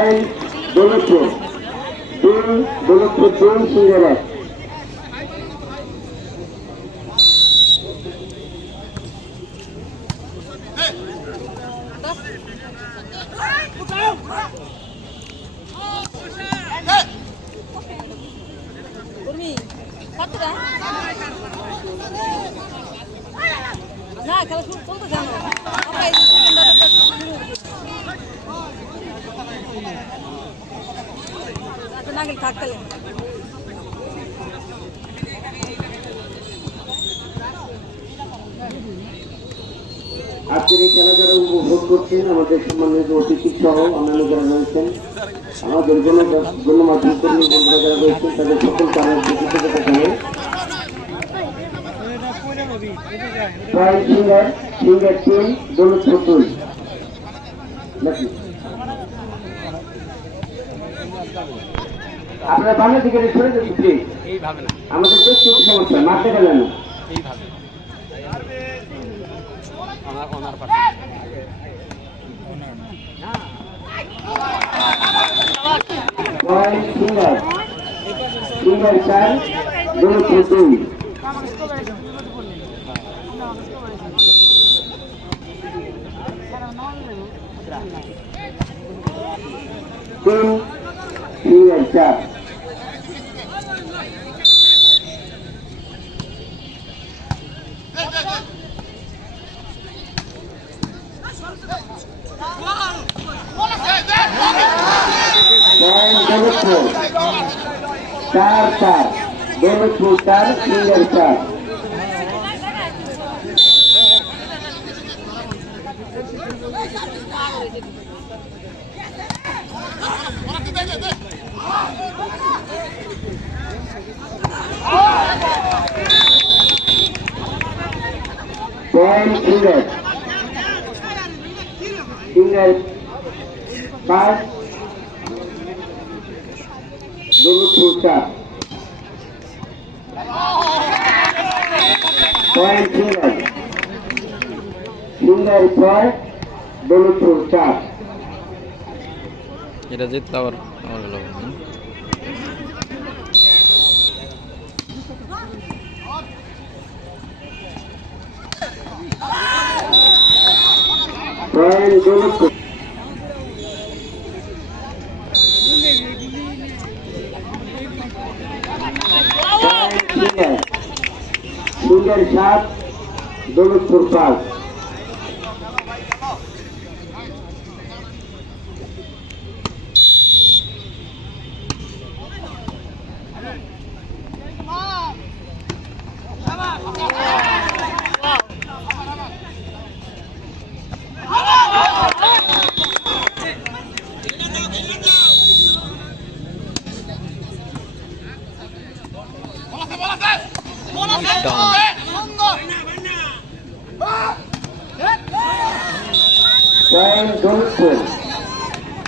Point Daulatpur 2, Daulatpur 2, singer 1। না খেলা শুরু করতে জানো নাগেল থাকতে আজকের এই খেলা যারা উপভোগ করছেন আমাদের সম্মানিত অতিথি সহ অন্যান্য যারা রয়েছেন আমাদের গণমাধ্যম কর্মী বন্ধুরা যারা রয়েছেন তাদের সকলকে আমার কৃতজ্ঞতা জানাই। সিঙ্গার 3, দৌলতপুর 2। আপনারা বাংলা দিকে সরে যাচ্ছি প্লিজ, আমাদের বেশ কিছু সমস্যা মারতে পারলেন না। Singer 4, Daulatpur 2। Singer 4। Daulatpur 4, Daulatpur 4, singer 4। Singer 5, Daulatpur 4। Singer 6, Daulatpur 4। এটা জিতলে আবার আমার ভালো হবে। দৌলতপুর সিঙ্গার 7, দৌলতপুর 5।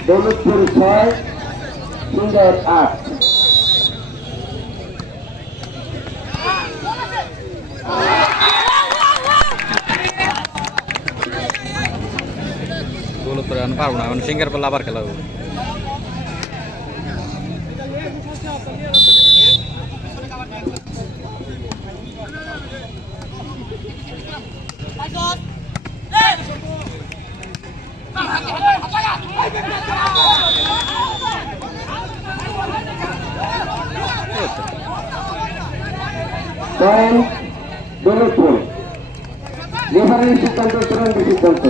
দৌলতপুর 6, সিঙ্গার 8। দৌলতপুরে আমি পারবো না, সিঙ্গার বললে আবার খেলা হবে। দৌলতপুর রেফারির সিদ্ধান্ত, চূড়ান্ত সিদ্ধান্ত।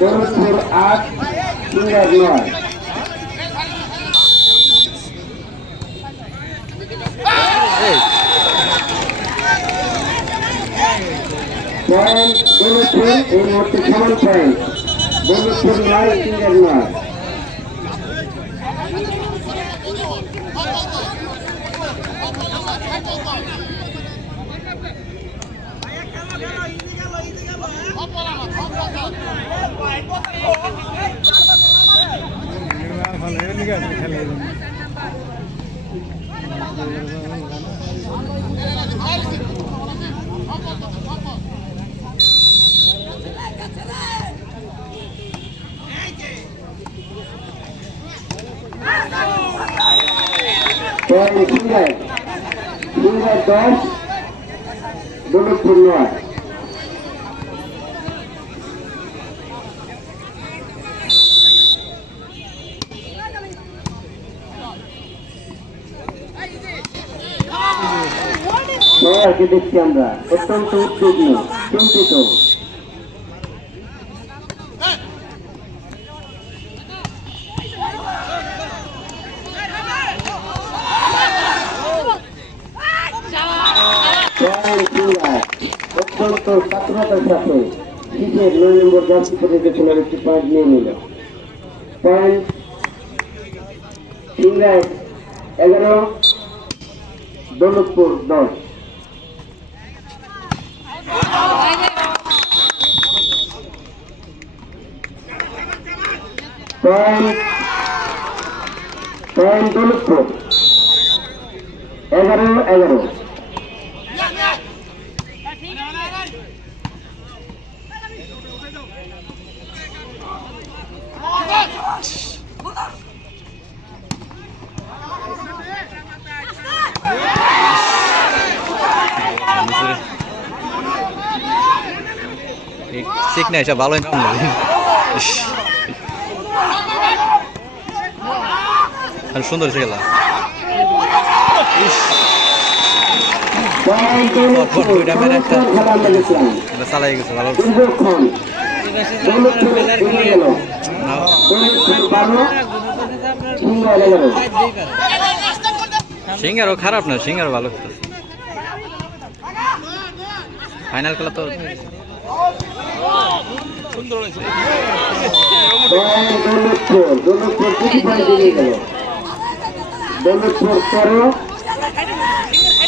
দৌলতপুর 8, সিঙ্গার 9। দৌলতপুর এই মুহূর্তে সমান পয়েন্ট। দৌলতপুর 9, সিঙ্গার 9। খেলা পয়েন্ট সিঙ্গার 10 দৌলতপুর 9। সবাইকে দেখছি আমরা অত্যন্ত উদ্বিগ্ন চিন্তিত। অত্যন্ত সাক্ষরতার সাথে শীতের 9 নম্বর জার্সি পরে খেলার একটি পয়েন্ট নিয়ে নিল। Point singer 11 Daulatpur 10। Point Daulatpur 11-11। ঠিক না এটা ভালোই নাম আর সুন্দর হয়েছে খেলা চালাই গেছে ভালো সিঙ্গারও খারাপ না সিঙ্গারও ভালো ফাইনাল খেলা তো সুন্দর হয়েছে দৌলতপুর 13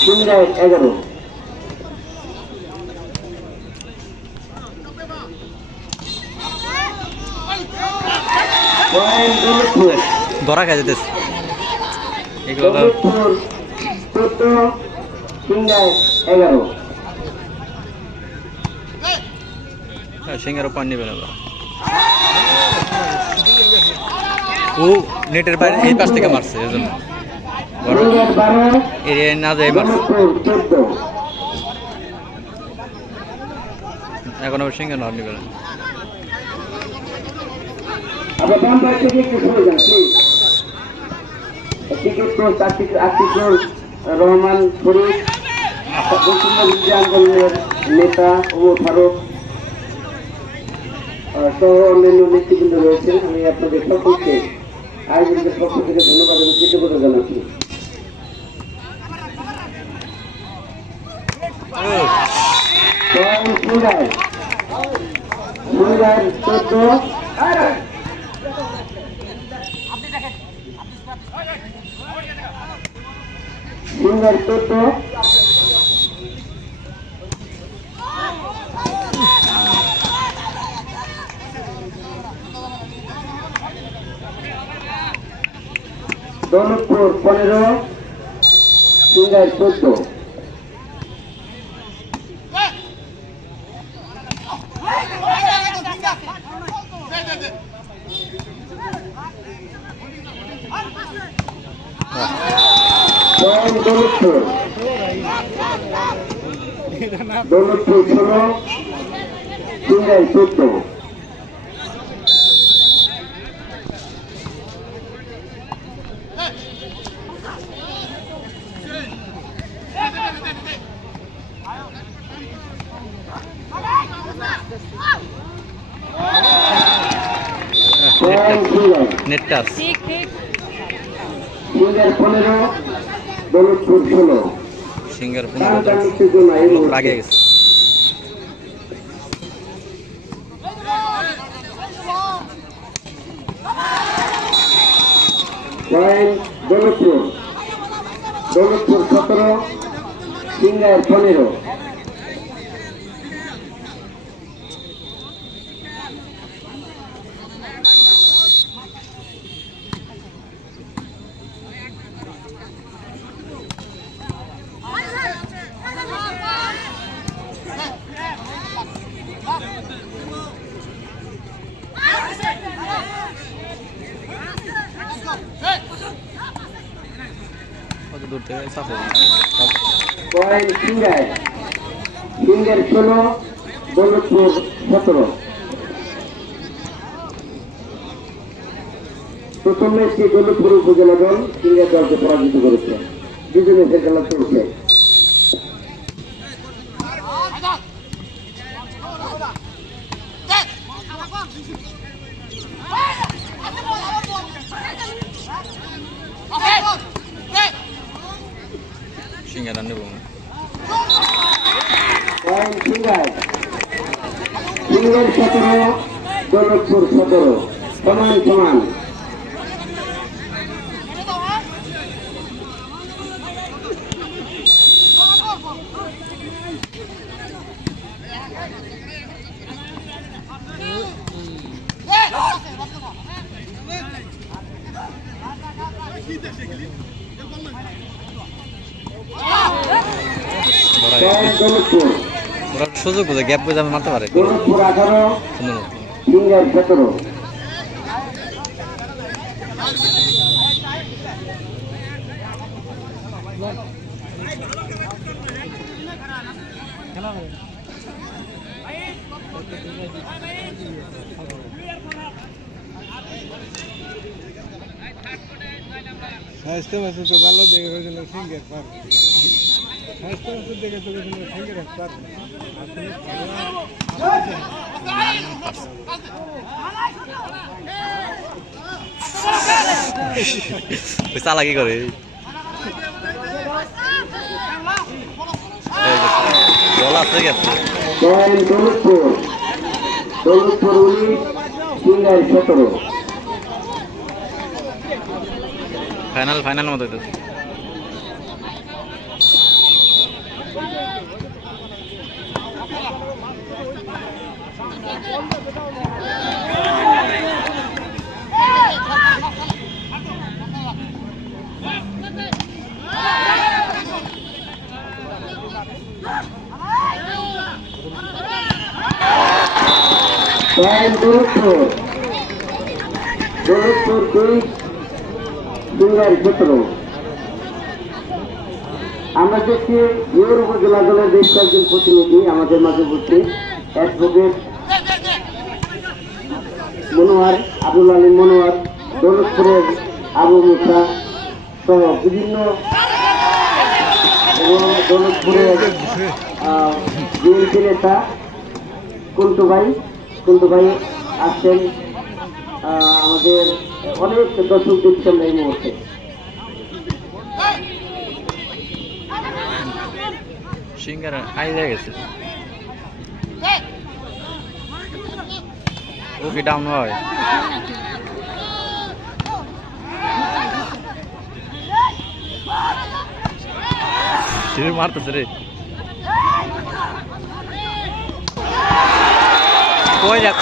সিঙ্গার 11। ধরা খাই যেতেছে এগুলো দৌলতপুর 14 সিঙ্গার 11। সিঙ্গারও পয়েন্ট নেবে না ও নেটের বাইরে এই পাশ থেকে মারছে এই জন্য এরিয়ায় না যায় মারছে এখন আবার সিঙ্গার না নেবে না রহমান ফরিদ আন্দোলনের নেতা ও ফারুক সহ অন্যান্য নেতৃবৃন্দ রয়েছেন। আমি আপনাদের সকলকে আয়োজকদের পক্ষ থেকে ধন্যবাদ এবং কৃতজ্ঞতা জানাচ্ছি। Singer 14 Daulatpur 15 singer 14। Daulatpur 16 singer 14। নেটটা সিঙ্গার 15 দৌলতপুর 16। সিঙ্গার 15 আগে গেছে দৌলতপুর 17 সিঙ্গার 15। কত দূর তো support point singer. Singer 16, Daulatpur 17। প্রথম ম্যাচটি দৌলতপুর উপজেলা দল সিঙ্গার দলকে পরাজিত করেছে। দ্বিতীয় ম্যাচের খেলা চলছে। সিঙ্গার নেব পয়েন্ট সিঙ্গার। সিঙ্গার 17, দৌলতপুর 17, সমান সমান। পয়েন্ট দৌলতপুর। ওরা সুযোগ বুঝে গ্যাপ বুঝে আমি মারতে পারে দৌলতপুর 18, সুন্দর মতো। সিঙ্গার 17। স্বাস্থ্য মাসে তো ভালো দেখে হয়েছিল সিঙ্গের পার স্বাস্থ্য মাসে দেখে তো সিঙ্গের পার চালাকি করে বল আছে গেছে point Daulatpur. Daulatpur 19, singer 17। Final মতো হইতেছে পয়েন্ট দৌলতপুর। দৌলতপুর 20, সিঙ্গার 17। আমরা দেখছি ইউর উপজেলা দলের বেশ কয়েকজন প্রতিনিধি আমাদের মাঝে উপস্থিত। অ্যাডভোকেট মনোয়ার, আবুল আলীম মনোয়ার, দৌলতপুরের আবু মুসা সহ বিভিন্ন এবং দৌলতপুরের বিএনপি নেতা কুন্টু ভাই আসছেন। আমাদের অনেক দর্শক দেখছেন এই মুহূর্তে। সিঙ্গার আইলে গেছে ও কি ডাউন হয় মারতেছে রে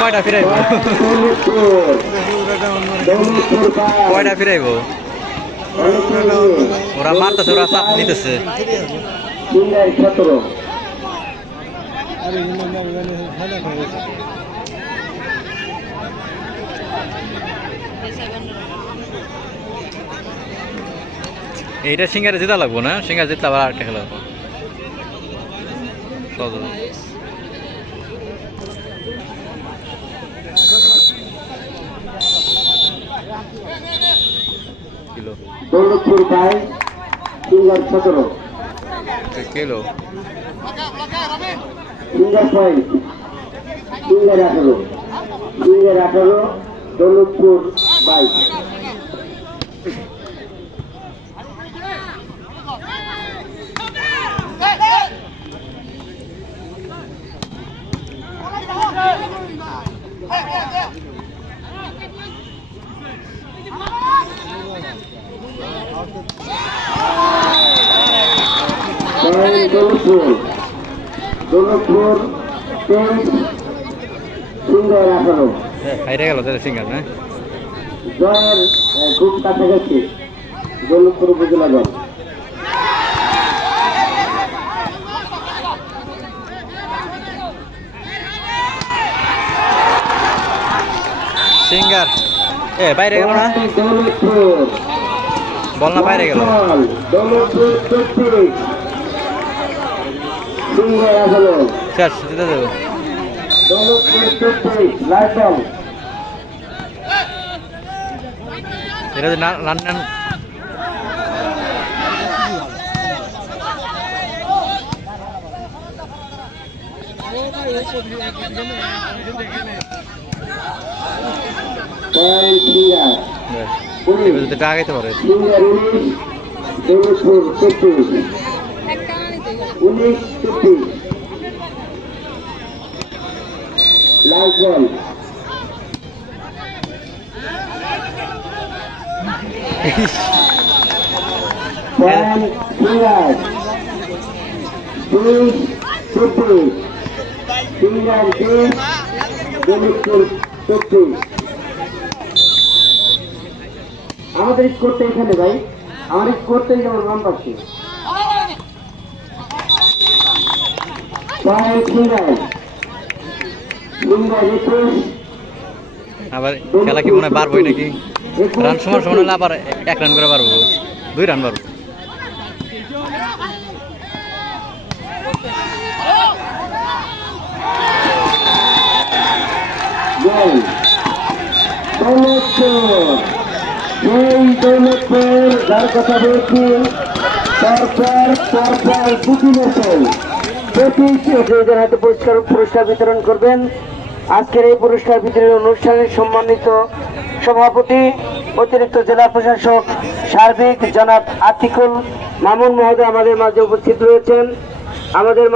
কয়টা ফিরাইব কয়টা ফিরাইব ওরা মারতেছে ওরা চাপ নিতেছে সিঙ্গার 17। আরে ভালো হয়েছে এইটা সিঙ্গারে জেতা লাগবো না সিঙ্গার জিতলে আবার আরেকটা খেলা লাগবো kilo Daulatpur 22, singer 17। Kilo singer point. Singer 18, singer 18, Daulatpur 22। Daulatpur 23, singer 18। হাইরে গেল তাহলে সিঙ্গার না জয়ের খুব কাছাকাছি দৌলতপুর উপজেলা দল। সিঙ্গার বাইরে গেল না বল না বাইরে গেল। বল, দৌলতপুর 33 সিঙ্গার হলো শেষ দিতে দেবো। দৌলতপুর 33 লাইট বল এটা যদি না রান নেন পয়েন্ট সিঙ্গার এবার যদি এটা আগাইতে পারে। সিঙ্গার 19 দৌলতপুর 33 একটা আনিতে গেল 19 33 লাইট বল পয়েন্ট সিঙ্গার 20 33 সিঙ্গার 20 দৌলতপুর 33 আমাদের স্কোরটা এখানে ভাই আমাদের স্কোরটাই যেমন রান পাচ্ছি পয়েন্ট সিঙ্গার সিঙ্গার 21 আবার খেলা কি মনে হয় পারবোই নাকি? রান সমান সমান হলে আবার 1 রান করে পারবো, 2 রান পারবো। গোল দৌলতপুর এই দৌলতপুর যার কথা বলছি পরপর দুটি ম্যাচে প্রতিযোগীদের হাতে পুরস্কার বিতরণ করবেন। আজকের এই পুরস্কার বিতরণ অনুষ্ঠানের সম্মানিত সভাপতি অতিরিক্ত জেলা প্রশাসক সার্বিক জনাব আতিকুল মামুন মহোদয় আমাদের মাঝে উপস্থিত রয়েছেন। আমাদের